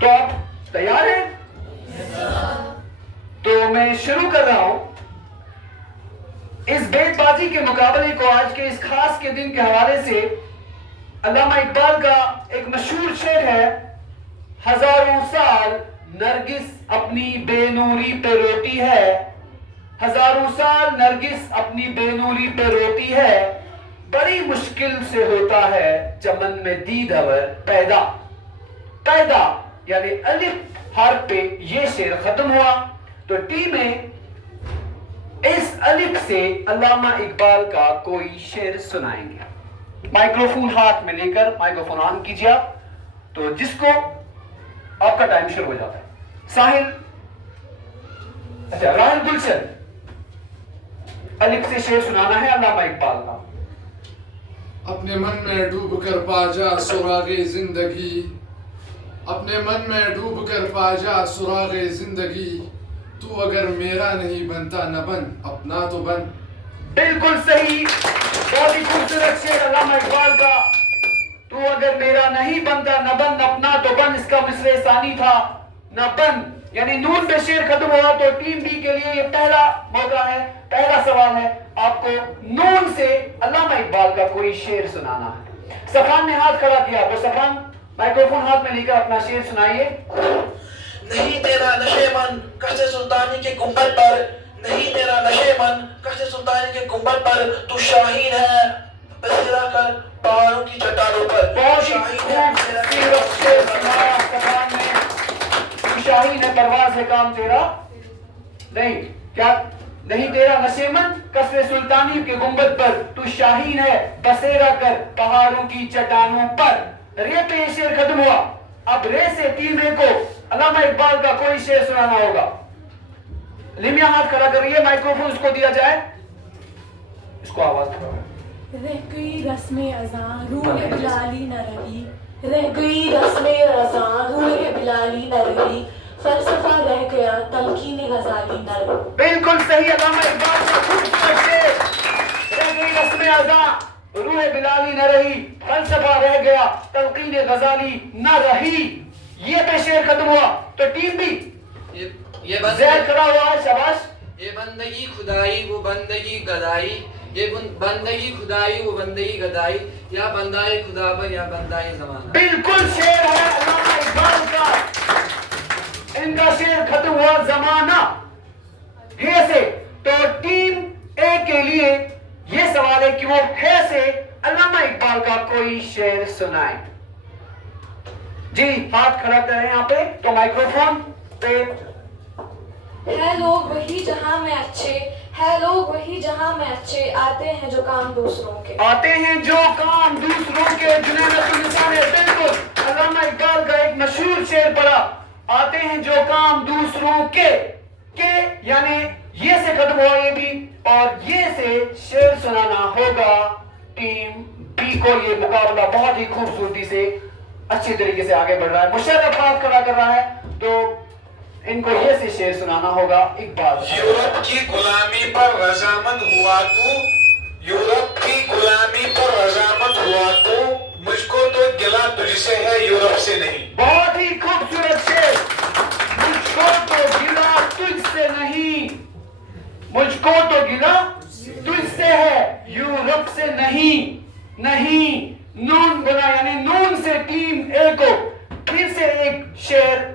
تو آپ تیار ہیں؟ تو میں شروع کر رہا ہوں. اس بیت بازی کے مقابلے کو آج کے اس خاص کے دن کے حوالے سے علامہ اقبال کا ایک مشہور شعر ہے، ہزاروں سال نرگس اپنی بے نوری پہ روتی ہے، ہزاروں سال نرگس اپنی بے نوری پہ روتی ہے، بڑی مشکل سے ہوتا ہے چمن میں دیدور پیدا. پیدا یعنی الف حرف پہ یہ شعر ختم ہوا. تو ٹی میں اس الف سے علامہ اقبال کا کوئی شعر سنائیں گے. مائکروفون ہاتھ میں لے کر مائکروفون آن کیجئے آپ. تو جس کو آپ کا ٹائم شروع ہو جاتا ہے. ساحل، اچھا راحل گلشن، الف سے شعر سنانا ہے علامہ اقبال کا. اپنے من میں ڈوب کر پا جا سراغ زندگی، اپنے من میں ڈوب کر پا جا سراغ زندگی، تو اگر میرا نہیں بنتا نہ بن اپنا تو بن. بالکل صحیح، بہت ہی خوبصورت شعر علامہ اقبال کا. تو اگر میرا نہیں بنتا نہ بن اپنا تو بن. اس کا مصرع ثانی تھا نہ بن، یعنی نون پہ شعر ختم ہوا. تو ٹیم بی کے لیے یہ پہلا موقع ہے، پہلا سوال ہے، آپ کو نون سے علامہ اقبال کا کوئی شعر سنانا ہے. سفان نے ہاتھ کھڑا کیا، تو سفان مائکروفون ہاتھ میں لے کر اپنا شعر سنائیے. نہیں تیرا نشے من قصر سلطانی کے گنبد پر، نہیں تیرا نشے من قصر سلطانی کے گنبد پر، تو شاہین ہے بسیرا کر پہاڑوں کی چٹانوں پر. بہت ہی خوبصورت شعر سنایا سفان نے. تو شاہین ہے پرواز ہے کام تیرا نہیں، کیا نہیں تیرا نشے من قصر سلطانی کے گنبد پر، تو شاہین ہے بسیرا کر پہاڑوں کی چٹانوں پر. رے پہ یہ شعر ختم ہوا. اب رے سے تین رے کو علامہ اقبال کا کوئی شعر سنانا ہوگا. لیمیا ہاتھ کھڑا کریے، مائکروفون اس کو دیا جائے، اس کو آواز کرو. رہ گئی رسم ازاں روح بلالی نہ رہی، رہ گئی رسم ازاں روح بلالی نہ رہی، فلسفہ رہ گیا تلقین غزالی نہ رہی. بالکل صحیح، علامہ اقبال کا خوبصورت شعر. رہ گئی رسم ازاں روح بلالی نہ رہی، فلسفہ رہ گیا تلقین غزالی نہ رہی. یہ پہ شعر ختم ہوا. تو ٹیم بھی زید کھڑا ہوا ہے، شاباش. یہ بندگی خدائی وہ بندگی گدائی، یہ بندگی خدائی وہ بندگی گدائی، یا بندائے خدا پر یا بندائے زمانہ. بالکل شعر ہے علامہ اقبال کا. ان کا شعر ختم ہوا زمانہ ہے سے. تو ٹیم اے کے لیے یہ سوال ہے کہ وہ ہے سے علامہ اقبال کا کوئی شعر سنائیں. جی ہاتھ کھڑا کریں یہاں پہ. تو مائکروفون پہ. ہے لوگ وہی جہاں میں اچھے، ہے لوگ وہی جہاں میں اچھے، آتے ہیں جو کام دوسروں کے. آتے ہیں جو کام دوسروں کے. جنید النساء نے بالکل علامہ اقبال کا ایک مشہور شعر پڑھا. آتے ہیں جو کام دوسروں کے یعنی یہ سے ختم ہوا یہ بھی، اور یہ سے شعر سنانا ہوگا ٹیم بی کو. یہ مقابلہ بہت ہی خوبصورتی سے اچھی طریقے سے آگے بڑھ رہا ہے. مشرف ہاتھ کھڑا کر رہا ہے، تو ان کو یہ سے شعر سنانا ہوگا اقبال. یورپ کی غلامی پر رضامند ہوا تو، یورپ کی غلامی پر رضامند ہوا تو، مجھ کو تو گلہ تجھ سے ہے یورپ سے نہیں. بہت ہی خوبصورت شعر. مجھ کو تو گلہ تجھ سے نہیں، مجھ کو تو گلہ تجھ سے ہے یورپ سے نہیں. نہیں نون بنا، یعنی نون سے ٹیم اے کو پھر سے ایک شعر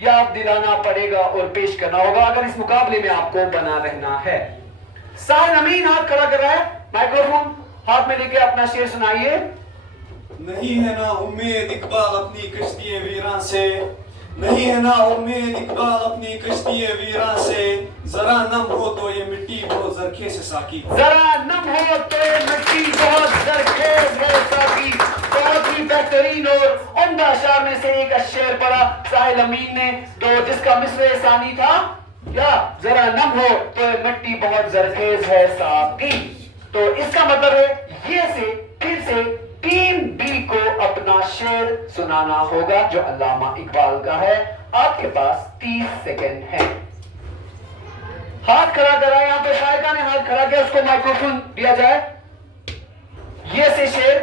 یاد دلانا پڑے گا اور پیش کرنا ہوگا اگر اس مقابلے میں آپ کو بنا رہنا ہے. ساحل امین ہاتھ کھڑا کر رہا ہے، مائکروفون ہاتھ میں لے کے اپنا شعر سنائیے. نہیں ہے نا امید اقبال اپنی کشتی ویراں سے، نہیں ہے نا امید اقبال اپنی کشتی ویراں سے، ذرا نم ہو تو یہ مٹی بہت زرخیز ہے ساقی. ذرا نم ہو تو یہ مٹی بہت زرخیز ہے ساقی. بہت ہی بہترین اور عمدہ اشعار میں سے ایک شعر پڑھا ساحل امین نے، تو جس کا مصرع ثانی تھا کیا؟ ذرا نم ہو تو یہ مٹی بہت زرخیز ہے ساقی. تو اس کا مطلب ہے یہ سے پھر سے ٹیم بی کو اپنا شعر سنانا ہوگا جو علامہ اقبال کا ہے. آپ کے پاس 30 سیکنڈ ہے. ہاتھ کھڑا کرا ہے، یہاں پہ شائقہ نے ہاتھ کھڑا کیا، اس کو مائکروفون دیا جائے. یہ سے شعر.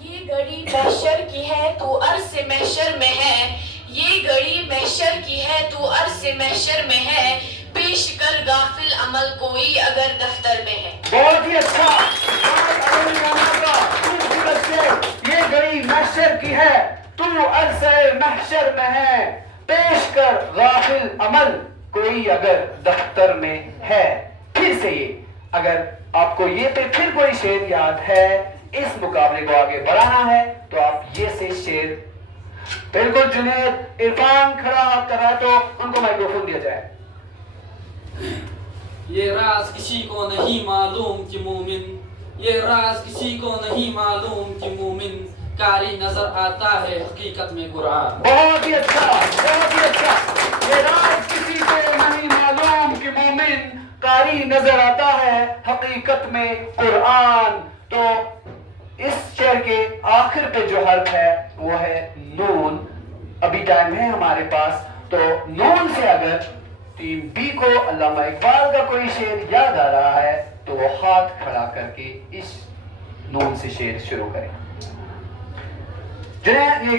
یہ گھڑی محشر کی ہے تو عرص محشر میں ہے، یہ گھڑی محشر کی ہے تو عرص محشر میں ہے، پیش کر غافل عمل کوئی اگر دفتر میں ہے۔ بہت ہی اچھا، خوبصورت شعر۔ یہ گھڑی محشر کی ہے تو عرص محشر میں ہے، پیش کر غافل عمل کوئی اگر دفتر میں ہے۔ پھر سے یہ، اگر آپ کو یہ پہ پھر کوئی شعر یاد ہے، اس مقابلے کو آگے بڑھانا ہے تو آپ یہ سے شعر بالکل جنید عرفان کھڑا ہاتھ کر رہا ہے تو ان کو مائکروفون دیا جائے۔ یہ راز کسی کو نہیں معلوم کہ مومن، یہ راز کسی کو نہیں معلوم کہ مومن، کاری نظر آتا ہے حقیقت میں قرآن۔ بہت ہی اچھا، بہت ہی اچھا۔ یہ راز کسی کو نہیں معلوم کہ مومن، کاری نظر آتا ہے حقیقت میں قرآن۔ تو اس شعر کے آخر پہ جو حرف ہے وہ ہے نون۔ ابھی ٹائم ہے ہمارے پاس، تو نون سے اگر ٹیم بی کو علامہ اقبال کا کوئی شعر یاد آ رہا ہے تو وہ ہاتھ کھڑا کر کے اس نون سے شعر شروع کریں۔ جنہیں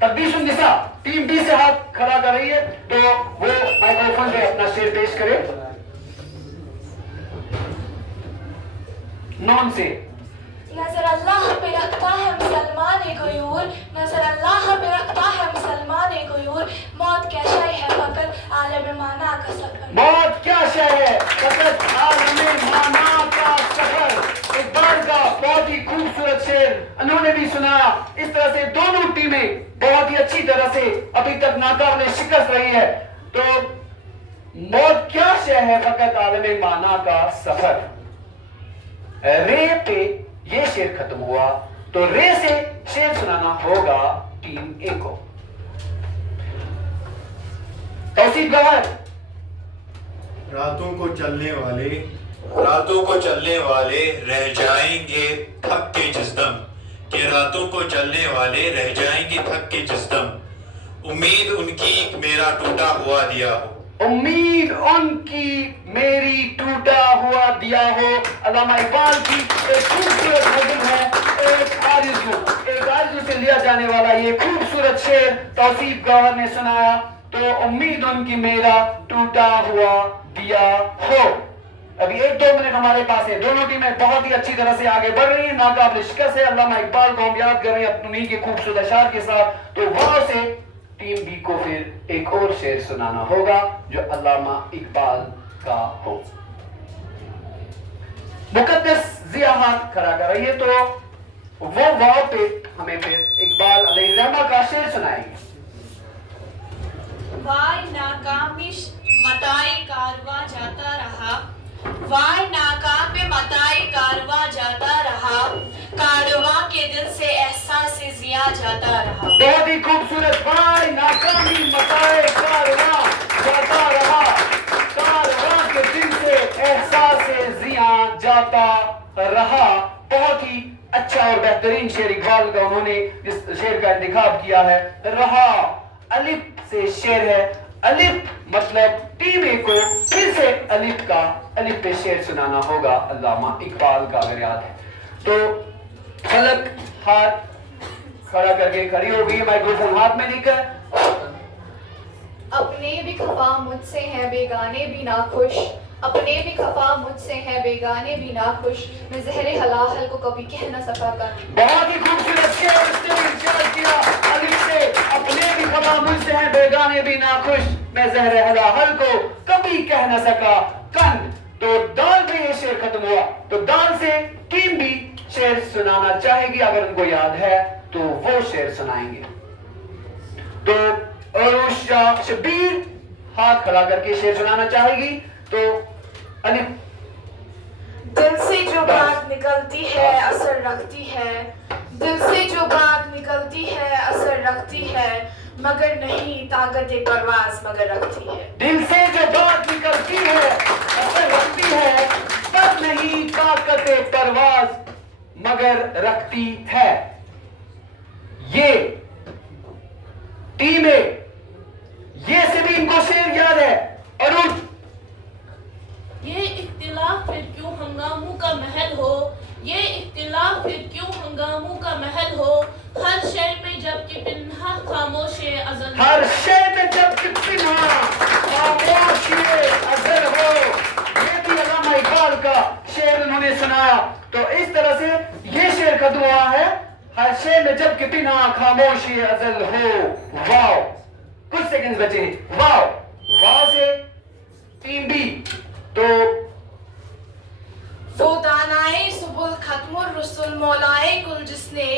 تقدیس النساء ٹیم بی سے ہاتھ کھڑا کر رہی ہے تو وہ مائکروفون پہ اپنا شعر پیش کرے نون سے۔ نظر اللہ پہ رکھتا ہے مسلمان غیور، نظر اللہ پہ رکھتا ہے مسلمان غیور، موت کیا شے ہے فقط عالم مانا کا سفر۔ موت کیا شے ہے فقط عالم مانا کا سفر۔ اقبال کا بہت ہی خوبصورت شعر انہوں نے بھی سنایا۔ اس طرح سے دونوں ٹیمیں بہت ہی اچھی طرح سے ابھی تک ناقابل شکست رہی ہے۔ تو موت کیا شے ہے فقط عالم مانا کا سفر، رے پہ یہ شعر ختم ہوا تو رے سے شعر سنانا ہوگا ٹیم اے کو۔ توصیف گوہر۔ راتوں کو چلنے والے رہ جائیں گے تھک کے جس دم، کہ راتوں کو چلنے والے رہ جائیں گے تھک کے جس دم، امید ان کی میرا ٹوٹا ہوا دیا ہو، امید ان کی میری ٹوٹا ہوا دیا ہو۔ علامہ اقبال کی ایک خوبصورت غزل ہے، ایک آرزو سے لیا جانے والا یہ خوبصورت شعر توصیف گوہر نے سنایا۔ تو امید ان کی میرا ٹوٹا ہوا دیا ہو۔ ابھی 1-2 منٹ ہمارے پاس ہے، دونوں ٹیمیں بہت ہی اچھی طرح سے آگے بڑھ رہی ہیں، ناقابل شکست ہے۔ علامہ اقبال کو ہم یاد کر رہے ہیں اپنی کے خوبصورت اشعار کے ساتھ، تو وہاں سے ٹیم بی کو پھر ایک اور شعر سنانا ہوگا جو علامہ اقبال کا ہو۔ مقدس ضیاء ہاتھ کھڑا کر رہی ہے تو وہ واو پہ ہمیں پھر اقبال علیہ الرحمہ کا شعر سنائیں گے۔ وائے ناکامش متائے کارواں جاتا رہا، وائے ناکام پہ متائے کارواں جاتا رہا، کارواں کے دل سے احساس ضیاء جاتا رہا۔ بہت ہی خوبصورت، وائے ناکامی متائے کارواں جاتا رہا، کارواں کے دل سے احساس ضیاء جاتا رہا۔ بہت ہی اچھا اور بہترین شعر اقبال کا انہوں نے جس شعر کا انتخاب کیا ہے۔ رہا الف سے شعر ہے، الف مطلب ٹیم اے کو پھر سے الف پہ شعر سنانا ہوگا علامہ اقبال کا اگر یاد ہے تو۔ فلک ہاتھ کھڑا کر کے کھڑی ہو گئی، مائکروفون ہاتھ میں لے کر۔ اپنے بھی خفا مجھ سے ہیں بیگانے بھی ناخوش، اپنے بھی خفا مجھ سے ہیں بیگانے بھی ناخوش، میں زہر حلاحل کو کبھی کہہ نہ سکا کر۔ بہت ہی خوبصورت شعر اس نے انتخاب کیا الف سے، اپنے بھی خفا مجھ سے ہیں بیگانے بھی ناخوش، میں زہر حلاحل کو کبھی کہہ نہ سکا کن۔ تو دال پہ یہ شعر ختم ہوا تو دال سے ٹیم بھی شعر سنانا چاہے گی، اگر ان کو یاد ہے تو وہ شعر سنائیں گے۔ تو عروش شبیر ہاتھ کھڑا کر کے شعر سنانا چاہے گی تو الف۔ دل سے جو بات نکلتی ہے اثر رکھتی ہے، دل سے جو بات نکلتی ہے اثر رکھتی ہے، مگر نہیں طاقت پرواز مگر رکھتی ہے۔ دل سے جو بات نکلتی ہے اثر رکھتی ہے، پر نہیں طاقت پرواز مگر رکھتی ہے۔ یہ ٹیم ہے، یہ سے بھی ان کو شعر یاد ہے۔ ارون یہ اختلاف پھر کیوں ہنگاموں کا محل ہو، یہ اختلاف پھر کیوں ہنگاموں کا محل ہو، ہر شے میں جب کہ پنہا خاموش ازل ہر شے میں جب کہ پنہا خاموشی اثر ہو. یہ بھی علامہ اقبال کا شعر انہوں نے سنایا. تو اس طرح سے یہ شعر ختم ہوا ہے. ہر شے میں جب کہ پنہا خاموشی ازل ہو. واو, کچھ سیکنڈز بچے ہیں. واو, واو سے ٹیم بی. تو وہ دانائے سبل ختم الرسل مولائے کل جس نے,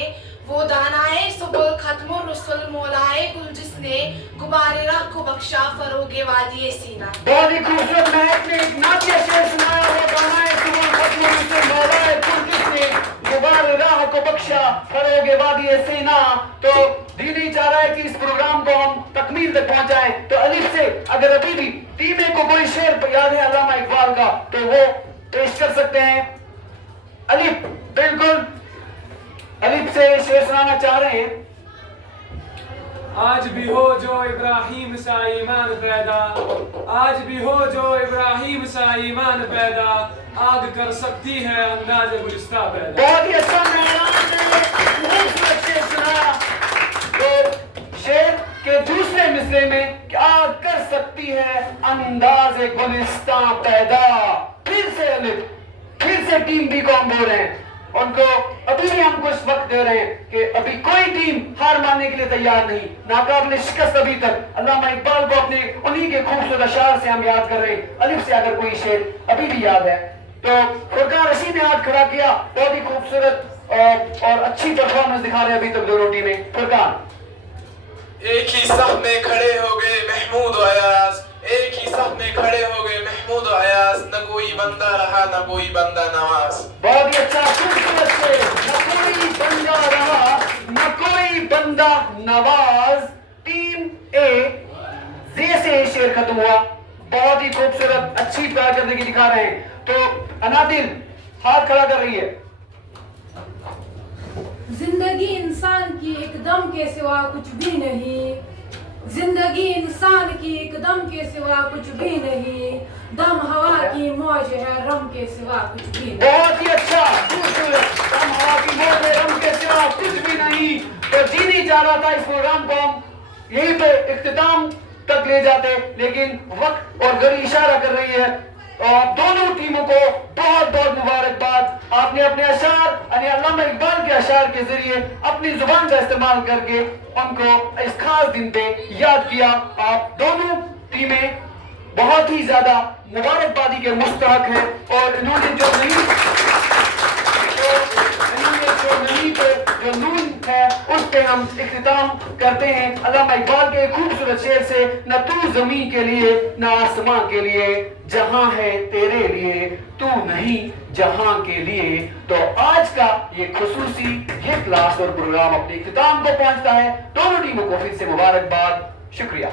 وہ دانائے سبل ختم الرسل مولائے کل جس نے غبار راہ کو بخشا فروغ وادی سینا. بہت ہی خوبصورت مہک نے ایک نعتیہ شعر سنایا. وہ دانائے سبل ختم الرسل مولائے کل جس نے غبار راہ کو بخشا فروغ وادی سینا. تو دل نہیں چاہ رہا ہے کہ اس پروگرام کو ہم تکمیل تک پہنچائیں. تو الف سے اگر ابھی بھی ٹیم اے کو کوئی شعر یاد ہے علامہ اقبال کا تو وہ پیش کر سکتے ہیں. الف, بالکل الف سے شعر سنانا چاہ رہے ہیں. آج بھی ہو جو ابراہیم سا ایمان پیدا, آج بھی ہو جو ابراہیم سا ایمان پیدا, آگ کر سکتی ہے انداز گلستہ پیدا. بہت ہی اچھا معیار نے خوبصورت شعر سنایا. تو شعر کے دوسرے مصرے میں آگ کر سکتی ہے انداز گلستہ پیدا. پھر سے الف, پھر سے ٹیم بی کو ہم بول رہے ہیں. ان کو ابھی بھی ہم کچھ وقت دے رہے ہیں کہ ابھی کوئی ٹیم ہار ماننے کے لیے تیار نہیں. ناقابل شکست ابھی تک علامہ اقبال کو اپنے انہی کے خوبصورت اشعار سے ہم یاد کر رہے ہیں. الف سے اگر کوئی شعر ابھی بھی یاد ہے تو فرقان رشید نے ہاتھ کھڑا کیا. بہت ہی خوبصورت اور اچھی پرفارمنس دکھا رہے ہیں ابھی تک دونوں ٹیمیں. فرقان. ایک ہی صف میں کھڑے ہو گئے محمود و ایاز, ایک ہی صف میں کھڑے ہو گئے محمود و ایاز, نہ کوئی بندہ رہا نہ کوئی بندہ نواز. بہت ہی اچھا خوبصورت سے نہ کوئی بندہ رہا نہ کوئی بندہ نواز. ٹیم اے زے سے شعر ختم ہوا. بہت ہی خوبصورت اچھی کارکردگی دکھا رہے ہیں. تو انادل ہاتھ کھڑا کر رہی ہے. زندگی انسان کی ایک دم کے سوا کچھ بھی نہیں, زندگی انسان کی ایک دم کے سوا کچھ بھی نہیں, دم ہوا کی موج ہے رم کے سوا کچھ بھی نہیں. بہت ہی اچھا خوبصورت. دم ہوا کی موج ہے رم کے سوا کچھ بھی نہیں. تو جی نہیں چاہ رہا تھا اس پروگرام کو ہم یہیں پہ اختتام تک لے جاتے, لیکن وقت اور گھڑی اشارہ کر رہی ہے. اور دونوں ٹیموں کو بہت بہت مبارکباد. آپ نے اپنے اشعار یعنی علامہ اقبال کے اشعار کے ذریعے اپنی زبان کا استعمال کر کے ان کو اس خاص دن پہ یاد کیا. آپ دونوں ٹیمیں بہت ہی زیادہ مبارکبادی کے مستحق ہیں. اور انہوں نے جو نون ہے اس پہ ہم اختتام کرتے ہیں علامہ اقبال کے خوبصورت شعر سے. نہ تو زمین کے لیے نہ آسمان کے لیے, جہاں ہے تیرے لیے تو نہیں جہاں کے لیے. تو آج کا یہ خصوصی یہ کلاس اور پروگرام اپنے اختتام کو پہنچتا ہے. دونوں ٹیموں کو پھر سے مبارکباد. شکریہ.